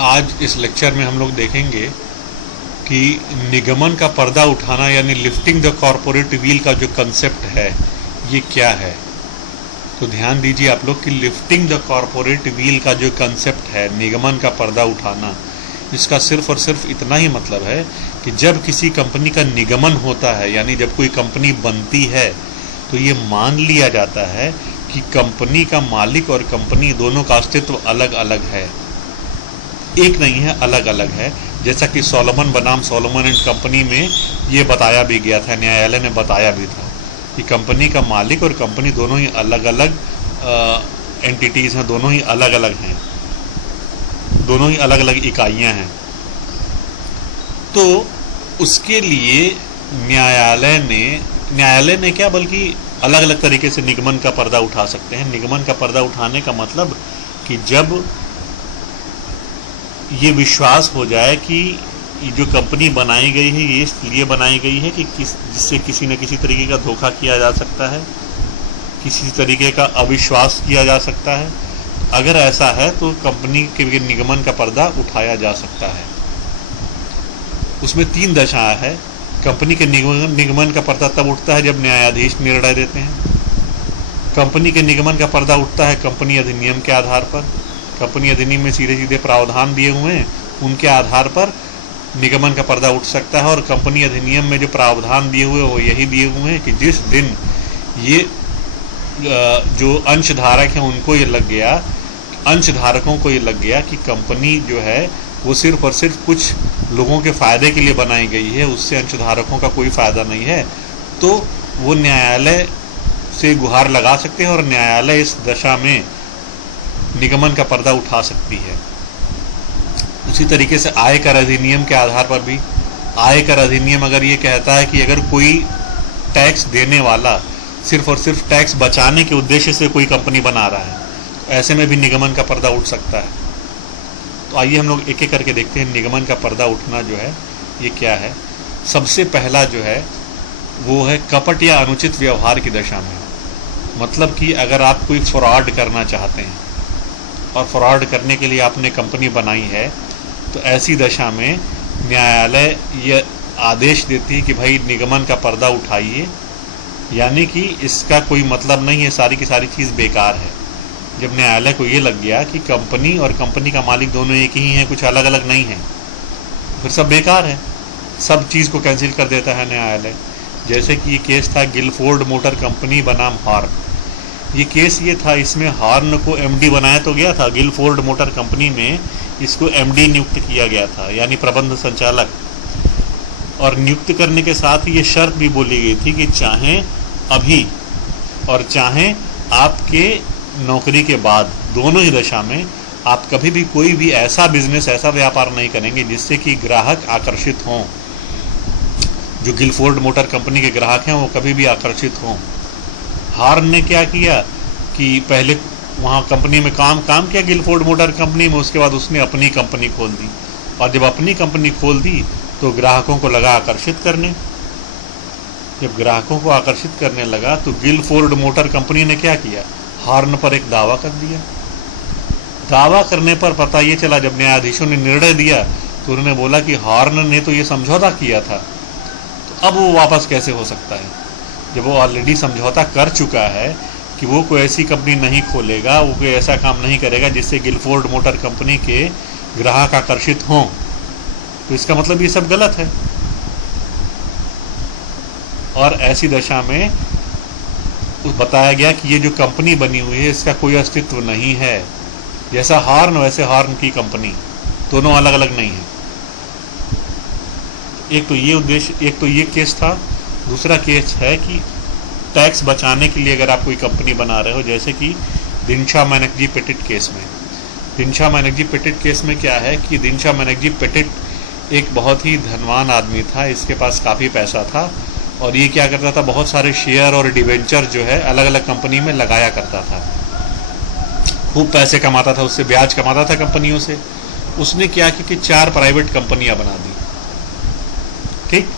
आज इस लेक्चर में हम लोग देखेंगे कि निगमन का पर्दा उठाना यानी लिफ्टिंग द कॉरपोरेट व्हील का जो कंसेप्ट है ये क्या है। तो ध्यान दीजिए आप लोग कि लिफ्टिंग द कॉरपोरेट व्हील का जो कंसेप्ट है, निगमन का पर्दा उठाना, इसका सिर्फ और सिर्फ इतना ही मतलब है कि जब किसी कंपनी का निगमन होता है यानी जब कोई कंपनी बनती है तो ये मान लिया जाता है कि कंपनी का मालिक और कंपनी दोनों का अस्तित्व अलग अलग है, एक नहीं है, अलग अलग है। जैसा कि सोलोमन बनाम सोलोमन एंड कंपनी में ये बताया भी गया था, न्यायालय ने बताया भी था कि कंपनी का मालिक और कंपनी दोनों ही अलग अलग एंटिटीज़ हैं, दोनों ही अलग अलग हैं, दोनों ही अलग अलग इकाइयां हैं। तो उसके लिए न्यायालय ने क्या बल्कि अलग अलग तरीके से निगमन का पर्दा उठा सकते हैं। निगमन का पर्दा उठाने का मतलब कि जब ये विश्वास हो जाए कि जो कंपनी बनाई गई है ये इसलिए बनाई गई है कि जिससे किसी न किसी तरीके का धोखा किया जा सकता है, किसी तरीके का अविश्वास किया जा सकता है। अगर ऐसा है तो कंपनी के निगमन का पर्दा उठाया जा सकता है। उसमें 3 दशाएं हैं। कंपनी के निगमन का पर्दा तब उठता है जब न्यायाधीश निर्णय देते हैं। कंपनी के निगमन का पर्दा उठता है कंपनी अधिनियम के आधार पर। कंपनी अधिनियम में सीधे सीधे प्रावधान दिए हुए हैं, उनके आधार पर निगमन का पर्दा उठ सकता है। और कंपनी अधिनियम में जो प्रावधान दिए हुए वो यही दिए हुए हैं कि जिस दिन ये जो अंशधारक हैं उनको ये लग गया, अंशधारकों को ये लग गया कि कंपनी जो है वो सिर्फ और सिर्फ कुछ लोगों के फ़ायदे के लिए बनाई गई है, उससे अंशधारकों का कोई फ़ायदा नहीं है, तो वो न्यायालय से गुहार लगा सकते हैं और न्यायालय इस दशा में निगमन का पर्दा उठा सकती है। उसी तरीके से आयकर अधिनियम के आधार पर भी, आयकर अधिनियम अगर ये कहता है कि अगर कोई टैक्स देने वाला सिर्फ और सिर्फ टैक्स बचाने के उद्देश्य से कोई कंपनी बना रहा है, तो ऐसे में भी निगमन का पर्दा उठ सकता है। तो आइए हम लोग एक एक करके देखते हैं निगमन का पर्दा उठना जो है ये क्या है। सबसे पहला जो है वो है कपट या अनुचित व्यवहार की दशा में। मतलब कि अगर आप कोई फ्रॉड करना चाहते हैं और फ्रॉड करने के लिए आपने कंपनी बनाई है, तो ऐसी दशा में न्यायालय ये आदेश देती है कि भाई निगमन का पर्दा उठाइए, यानी कि इसका कोई मतलब नहीं है, सारी की सारी चीज़ बेकार है। जब न्यायालय को ये लग गया कि कंपनी और कंपनी का मालिक दोनों एक ही हैं, कुछ अलग अलग नहीं हैं, फिर सब बेकार है, सब चीज़ को कैंसिल कर देता है न्यायालय। जैसे कि ये केस था गिलफोर्ड मोटर कंपनी बनाम हॉर्न। ये केस ये था, इसमें हॉर्न को एमडी बनाया तो गया था, गिलफोर्ड मोटर कंपनी में इसको एमडी नियुक्त किया गया था, यानी प्रबंध संचालक। और नियुक्त करने के साथ ही ये शर्त भी बोली गई थी कि चाहें अभी और चाहें आपके नौकरी के बाद, दोनों ही दशा में आप कभी भी कोई भी ऐसा बिजनेस, ऐसा व्यापार नहीं करेंगे जिससे कि ग्राहक आकर्षित हों। जो गिलफोर्ड मोटर कंपनी के ग्राहक हैं वो कभी भी आकर्षित हों। हॉर्न ने क्या किया कि पहले वहाँ कंपनी में काम किया गिलफोर्ड मोटर कंपनी में, उसके बाद उसने अपनी कंपनी खोल दी। और जब अपनी कंपनी खोल दी तो ग्राहकों को लगा आकर्षित करने। जब ग्राहकों को आकर्षित करने लगा तो गिलफोर्ड मोटर कंपनी ने क्या किया, हॉर्न पर एक दावा कर दिया। दावा करने पर पता ये चला, जब न्यायाधीशों ने निर्णय दिया तो उन्होंने बोला कि हॉर्न ने तो ये समझौता किया था, तो अब वो वापस कैसे हो सकता है, जब वो ऑलरेडी समझौता कर चुका है कि वो कोई ऐसी कंपनी नहीं खोलेगा, वो कोई ऐसा काम नहीं करेगा जिससे गिलफोर्ड मोटर कंपनी के ग्राहक आकर्षित हों, तो इसका मतलब ये सब गलत है। और ऐसी दशा में बताया गया कि ये जो कंपनी बनी हुई है इसका कोई अस्तित्व नहीं है। जैसा हॉर्न वैसे हॉर्न की कंपनी, दोनों अलग अलग नहीं है। एक तो ये उद्देश्य, एक तो ये केस था। दूसरा केस है कि टैक्स बचाने के लिए अगर आप कोई कंपनी बना रहे हो, जैसे कि दिनशा मैनेक्जी पेटिट केस में। दिनशा मैनेक्जी पेटिट केस में क्या है कि दिनशा मैनेक्जी पेटिट एक बहुत ही धनवान आदमी था, इसके पास काफ़ी पैसा था और ये क्या करता था, बहुत सारे शेयर और डिवेंचर जो है अलग अलग कंपनी में लगाया करता था, खूब पैसे कमाता था, उससे ब्याज कमाता था कंपनियों से। उसने क्या किया कि 4 प्राइवेट कंपनियां बना दी। ठीक,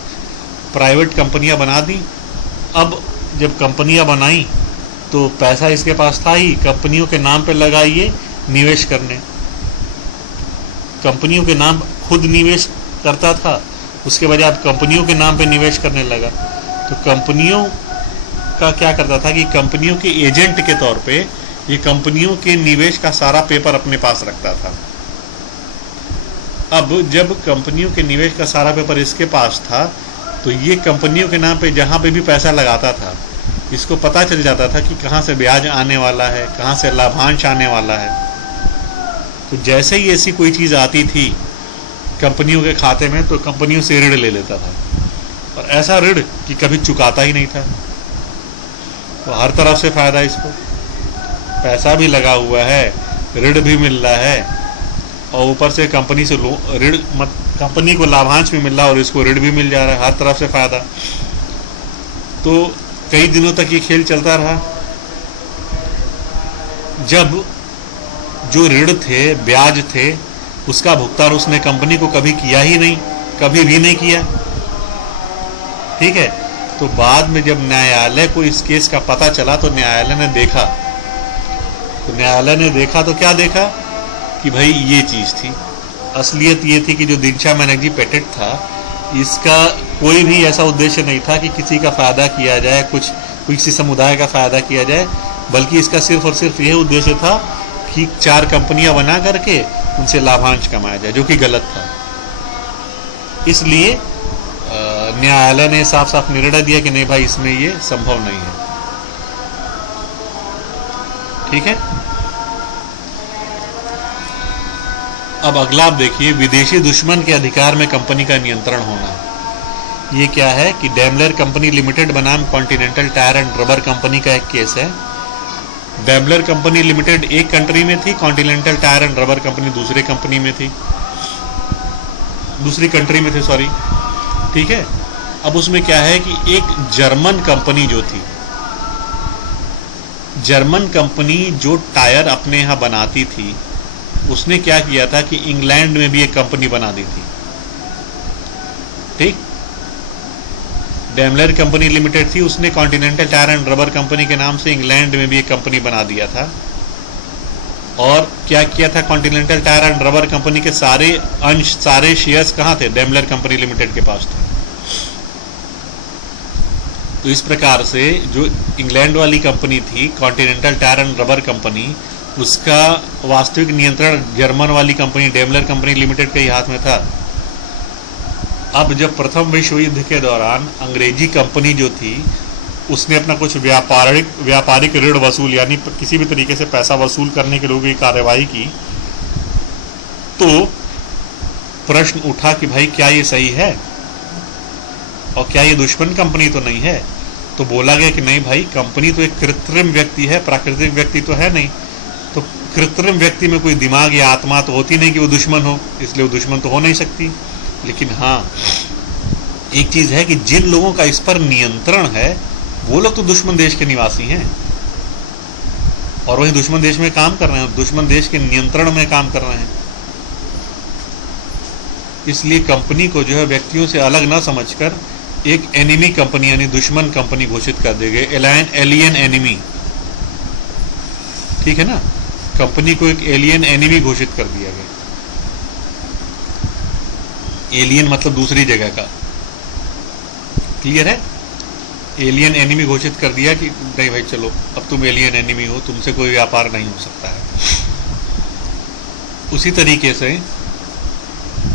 प्राइवेट कंपनियां बना दी। अब जब कंपनियां बनाई तो पैसा इसके पास था ही, कंपनियों के नाम पे लगाइए निवेश करने। कंपनियों के नाम खुद निवेश करता था, उसके बजाय अब कंपनियों के नाम पे निवेश करने लगा। तो कंपनियों का क्या करता था कि कंपनियों के एजेंट के तौर पे ये कंपनियों के निवेश का सारा पेपर अपने पास रखता था। अब जब कंपनियों के निवेश का सारा पेपर इसके पास था तो ये कंपनियों के नाम पे जहाँ पे भी पैसा लगाता था, इसको पता चल जाता था कि कहाँ से ब्याज आने वाला है, कहाँ से लाभांश आने वाला है। तो जैसे ही ऐसी कोई चीज़ आती थी कंपनियों के खाते में तो कंपनियों से ऋण ले लेता था, और ऐसा ऋण कि कभी चुकाता ही नहीं था। तो हर तरफ से फ़ायदा इसको, पैसा भी लगा हुआ है, ऋण भी मिल रहा है, और ऊपर से कंपनी से ऋण कंपनी को लाभांश भी मिल रहा है और इसको ऋण भी मिल जा रहा है, हर तरफ से फ़ायदा। तो कई दिनों तक ये खेल चलता रहा, जब जो ऋण थे, ब्याज थे, उसका भुगतान उसने कंपनी को कभी किया ही नहीं, कभी भी नहीं किया। ठीक है। तो बाद में जब न्यायालय को इस केस का पता चला तो न्यायालय ने देखा तो क्या देखा कि भाई ये चीज़ थी, असलियत ये थी कि जो दिनशा बनर्जी पेटेंट था, इसका कोई भी ऐसा उद्देश्य नहीं था कि किसी का फ़ायदा किया जाए, किसी समुदाय का फ़ायदा किया जाए, बल्कि इसका सिर्फ और सिर्फ यह उद्देश्य था कि 4 कंपनियां बना करके उनसे लाभांश कमाया जाए, जो कि गलत था। इसलिए न्यायालय ने साफ साफ निर्णय दिया कि नहीं भाई, इसमें ये संभव नहीं है। ठीक है। अब अगला आप देखिए, विदेशी दुश्मन के अधिकार में कंपनी का नियंत्रण होना। ये क्या है कि डेमलर कंपनी लिमिटेड बनाम continental tyre and rubber company का एक केस है। डेमलर कंपनी लिमिटेड एक कंट्री में थी, continental tyre and rubber company दूसरी कंट्री में थी, सॉरी। ठीक है। अब उसमें क्या है कि एक जर्मन कंपनी जो टायर अपने यहाँ बनाती थी, उसने क्या किया था कि इंग्लैंड में भी एक कंपनी बना दी थी। ठीक। डेमलर कंपनी लिमिटेड थी, उसने continental tyre and rubber company के नाम से इंग्लैंड में भी एक कंपनी बना दिया था। और क्या किया था, continental tyre and rubber company के सारे अंश, सारे शेयर्स कहाँ थे, डेमलर कंपनी लिमिटेड के पास थे। तो इस प्रकार से जो इंग्लैंड वाली कंपनी थी, continental tyre and rubber company, उसका वास्तविक नियंत्रण जर्मन वाली कंपनी डेमलर कंपनी लिमिटेड के ही हाथ में था। अब जब प्रथम विश्व युद्ध के दौरान अंग्रेजी कंपनी जो थी, उसने अपना कुछ व्यापारिक ऋण वसूल, यानी किसी भी तरीके से पैसा वसूल करने के लिए कार्यवाही की, तो प्रश्न उठा कि भाई क्या ये सही है और क्या ये दुश्मन कंपनी तो नहीं है। तो बोला गया कि नहीं भाई, कंपनी तो एक कृत्रिम व्यक्ति है, प्राकृतिक व्यक्ति तो है नहीं। तो कृत्रिम व्यक्ति में कोई दिमाग या आत्मा तो होती नहीं कि वो दुश्मन हो, इसलिए वो दुश्मन तो हो नहीं सकती। लेकिन हाँ, एक चीज़ है कि जिन लोगों का इस पर नियंत्रण है, वो लोग तो दुश्मन देश के निवासी हैं और वही दुश्मन देश में काम कर रहे हैं, दुश्मन देश के नियंत्रण में काम कर रहे हैं। इसलिए कंपनी को जो है व्यक्तियों से अलग ना समझकर एक एनिमी कंपनी यानी दुश्मन कंपनी घोषित कर दी गई, एलियन एनिमी। ठीक है ना, कंपनी को एक एलियन एनिमी घोषित कर दिया गया। एलियन मतलब दूसरी जगह का, क्लियर है। एलियन एनिमी घोषित कर दिया कि नहीं भाई चलो, अब तुम एलियन एनिमी हो, तुमसे कोई व्यापार नहीं हो सकता है। उसी तरीके से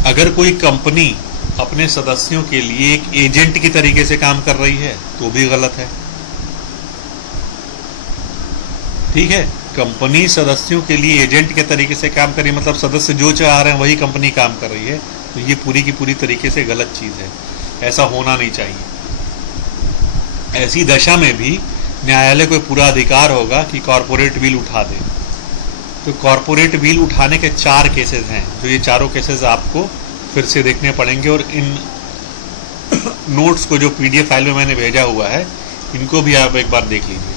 अगर कोई कंपनी अपने सदस्यों के लिए एक एजेंट की तरीके से काम कर रही है तो भी गलत है। ठीक है, कंपनी सदस्यों के लिए एजेंट के तरीके से काम कर रही है, मतलब सदस्य जो चाह रहे हैं वही कंपनी काम कर रही है, तो ये पूरी की पूरी तरीके से गलत चीज़ है, ऐसा होना नहीं चाहिए। ऐसी दशा में भी न्यायालय को पूरा अधिकार होगा कि कॉरपोरेट बिल उठा दे। तो कॉरपोरेट बिल उठाने के 4 केसेस हैं, जो ये चारों केसेस आपको फिर से देखने पड़ेंगे, और इन नोट्स को जो PDF फाइल में मैंने भेजा हुआ है, इनको भी आप एक बार देख लीजिए।